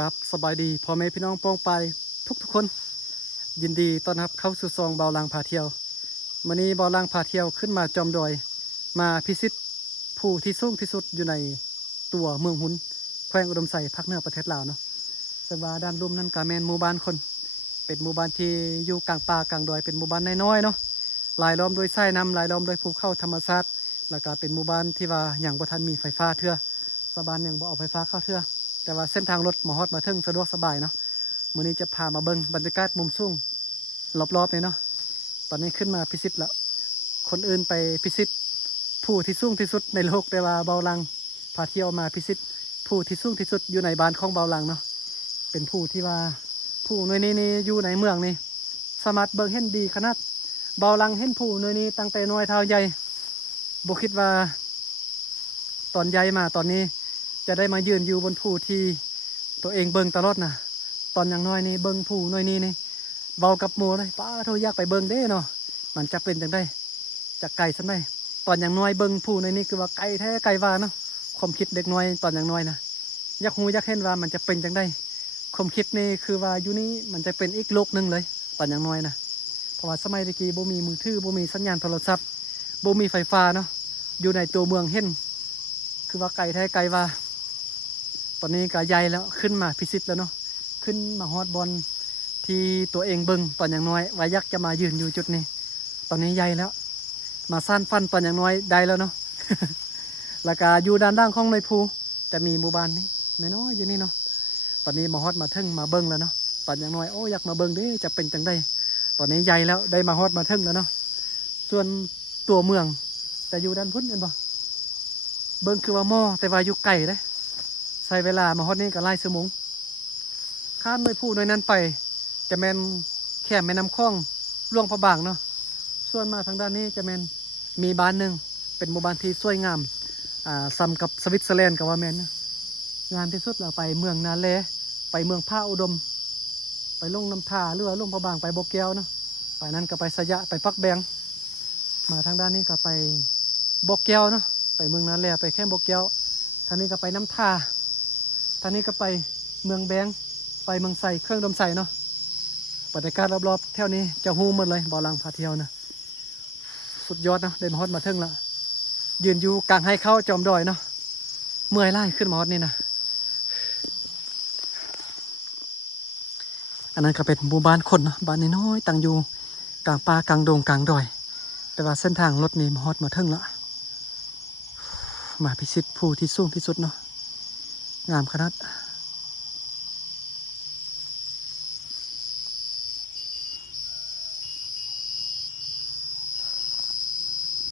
ครับสบายดีพ่อแม่พี่น้องป้องไปทุกคนยินดีต้อนรับเข้าสู่ซองเบาลางพาเที่ยววันนี้เบาลางพาเที่ยวขึ้นมาจอมดอยมาพิชิตภูที่สูงที่สุดอยู่ในตัวเมืองหุนแขวงอุดมไซภาคเหนือประเทศลาวเนาะซึ่งว่าด้านลุ่มนั้นกาแมนหมู่บ้านคนเป็นหมู่บ้านที่อยู่กลางป่ากลางดอยเป็นหมู่บ้านน้อยๆเนาะรายล้อมด้วยทรายน้ำรายล้อมด้วยภูเขาธรรมชาติแล้วก็เป็นหมู่บ้านที่ว่าอย่างบ่ทันมีไฟฟ้าเทื่อสบานอย่างบ่เอาไฟฟ้าเข้าเทื่อแต่ว่าเส้นทางรถมาฮอดมาถึงสะดวกสบายเนาะมื้อนี้จะพามาเบิ่งบรรยากาศมุมสูงรอบๆเลยเนาะตอนนี้ขึ้นมาพิชิตแล้วคนอื่นไปพิชิตผู้ที่สูงที่สุดในโลกแต่ว่าเบาลังพาเที่ยวมาพิชิตผู้ที่สูงที่สุดอยู่ในบ้านของเบาลังเนาะเป็นผู้ที่ว่าผู้หน่วยนี้อยู่ในเมืองนี่สามารถเบิ่งเห็นดีขนาดเบาลังเห็นผู้หน่วยนี้ตั้งแต่น้อยเท่าใหญ่บ่คิดว่าตอนใหญ่มาตอนนี้จะได้มายืนอยู่บนผู้ที่ตัวเองเบิ่งตลอดนะตอนอย่างน้อยนี่เบิ่งผู้หน่วยนี้นี่เบากับหมู่เลยป้าโทอยากไปเบิ่งเด้เนาะมันจะเป็นจังได้จะไกลสันได้ตอนอย่างน้อยเบิ่งผู้หน่วยนี้คือว่าไกลแท้ไกลว่าเนาะความคิดเด็กน้อยตอนอย่างน้อยนะอยากหูอยากเห็นว่ามันจะเป็นจังได้ความคิดนี่คือว่าอยู่นี้มันจะเป็นอีกโลกหนึ่งเลยตอนอย่างน้อยนะเพราะว่าสมัยตะกี้บ่มีมือถือบ่มีสัญญาณโทรศัพท์บ่มีไฟฟ้าเนาะอยู่ในตัวเมืองเห็นคือว่าไกลแท้ไกลว่าตอนนี้ก็ใหญ่แล้วขึ้นมาพิชิตแล้วเนาะขึ้นมาฮอดบอลที่ตัวเองเบิ่งตอนอย่างน้อยว่ายักษ์จะมายืนอยู่จุดนี้ตอนนี้ใหญ่แล้วมาสั้นฟันตอนอย่างน้อยได้แล้วเนาะ แล้วก็อยู่ด้านล่างของในภูจะมีหมู่บ้านนี้น้อยๆอยู่นี่เนาะตอนนี้มาฮอดมาถึงมาเบิ่งแล้วเนาะตอนอย่างน้อยโอ้อยากมาเบิ่งเด้จะเป็นจังได้ตอนนี้ใหญ่แล้วได้มาฮอดมาถึงแล้วเนาะส่วนตัวเมืองแต่อยู่ด้านพุ่นเห็นบ่เบิ่งคือว่าหม้อแต่ว่าอยู่ไกลเด้ใช้เวลามาฮอดนี่ก็หลายชั่วโมงข้ามในภูในนั้นไปจะแม่นแค่แม่น้ำคลองหลวงพระบางเนาะส่วนมาทางด้านนี้จะแม่นมีบ้านหนึ่งเป็นหมู่บ้านที่สวยงามซ้ำกับสวิตเซอร์แลนด์กับว่าแม่นนะงามที่สุดเราไปเมืองนาเลไปเมืองผ้าอุดมไปลงน้ำท่าหรือว่าลงพระบางไปโบเกียวเนาะไปนั้นก็ไปสยะไปปักแบงมาทางด้านนี้ก็ไปโบเกียวเนาะไปเมืองนาเลไปแค่โบเกียวทางนี้ก็ไปน้ำท่าทางนี้ก็ไปเมืองแบงไปเมืองใส่เครื่องดมใส่เนาะบรรยากาศรอบๆแถวนี้จะฮู้หมดเลยบ่อลังพาเที่ยวนะสุดยอดเนาะได้มาฮอดมาถึงละยืนอยู่กลางให้เข้าจอมดอยเนาะเมื่อยไล่ขึ้นมาฮอดนี่นะอันนั้นก็เป็นหมู่บ้านคนเนาะบ้านน้อยๆตั้งอยู่กลางป่ากลางดงกลางดอยแต่ว่าเส้นทางรถนี่มาฮอดมาถึงละมาพิชิตภูที่สูงที่สุดเนาะงามขนาด